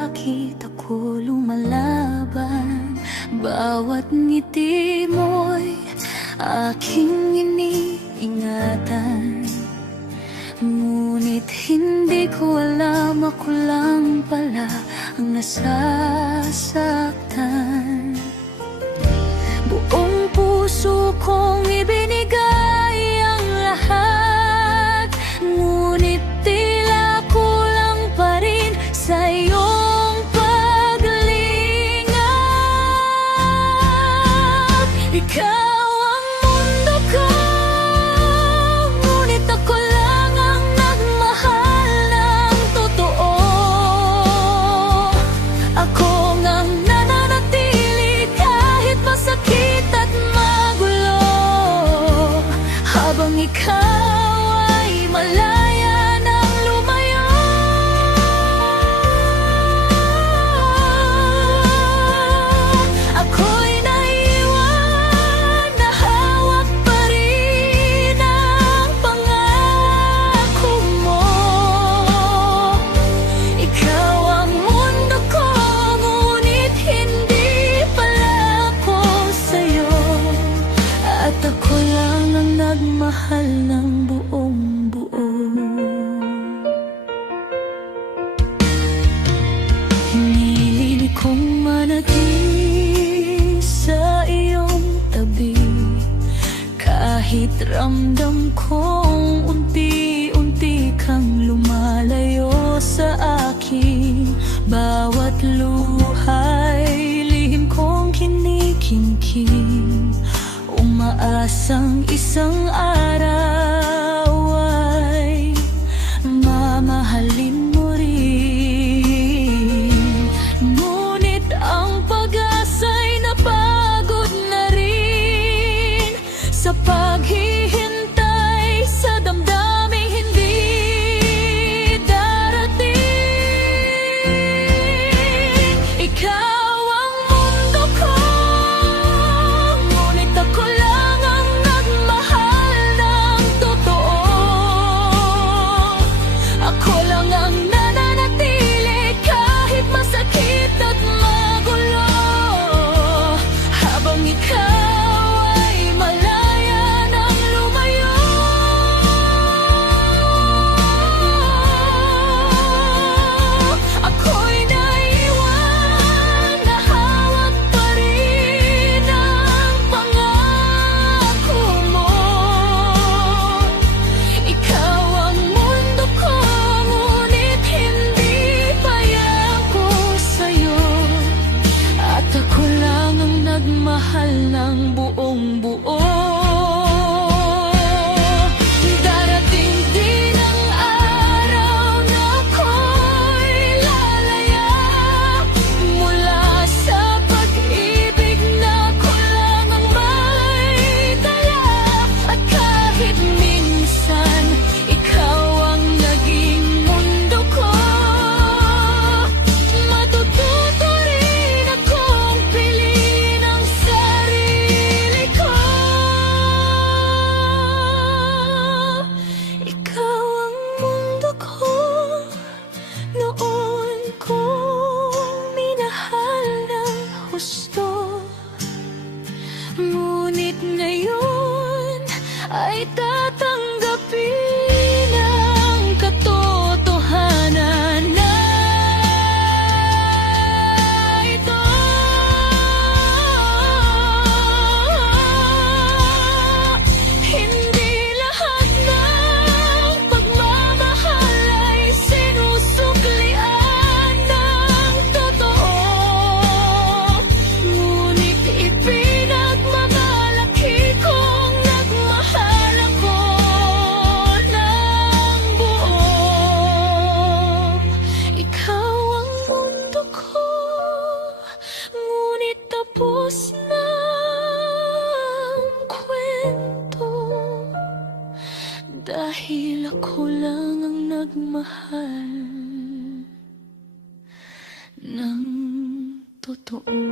bakit ako lumalaban. Bawat ngiti mo'y aking iniingatan, ngunit hindi ko alam, ako lang pala ang nasasaktan. Buong puso kong ibinigay ang lahat, ngunit tila kulang pa rin sa iyong paglingap. Ikaw ang mundo ko, ngunit ako lang ang nagmahal ng totoo. Ako ngang nananatili kahit masakit at magulo, habang ikaw ay malaya nang lumayo. Ako'y naiwan na hawak pa rin ang pangako mo. Ikaw ang mundo ko, ngunit hindi pala ako sa'yo. At ako lang ang nagmahal ng buong buo. Hinili kong manatili sa iyong tabi, kahit ramdam kong unti-unti kang lumalayo sa akin. Bawat luha'y lihim kong kinikimkim, umaasang isang araw ay mamahalin mo rin. Ngunit ang pag-asa'y napagod na rin sa paghihintay sa damdaming hindi darating. Ikaw ang mundo ko, ngunit ako lang ang nagmahal ng totoo. Ako lang ang nananatili kahit masakit at magulo, habang ikaw ay malaya nang lumayo. Ako'y naiwan na hawak pa rin ang pangako mo. Ikaw ang mundo ko, ngunit hindi paya ako sa'yo. At ako lang ang nagmahal ng buong buo. Darating din ang araw na ako'y lalaya mula sa pag-ibig na ako lang ang may dala. At kahit minsan ikaw ang naging mundo ko, matututo rin akong piliin ang sarili ko. Ikaw ang mundo ko, noon kong minahal ng husto, ngunit ngayon ay tatanggapin ang katotohanan na ito. Hindi lahat ng pagmamahal ay sinusuklian ng totoo, ngunit ipinagmamalaki kong nagmahal ako ng buo. Ikaw ang mundo ko, ngunit tapos na ang kwento, dahil ako lang ang nagmahal ng totoo.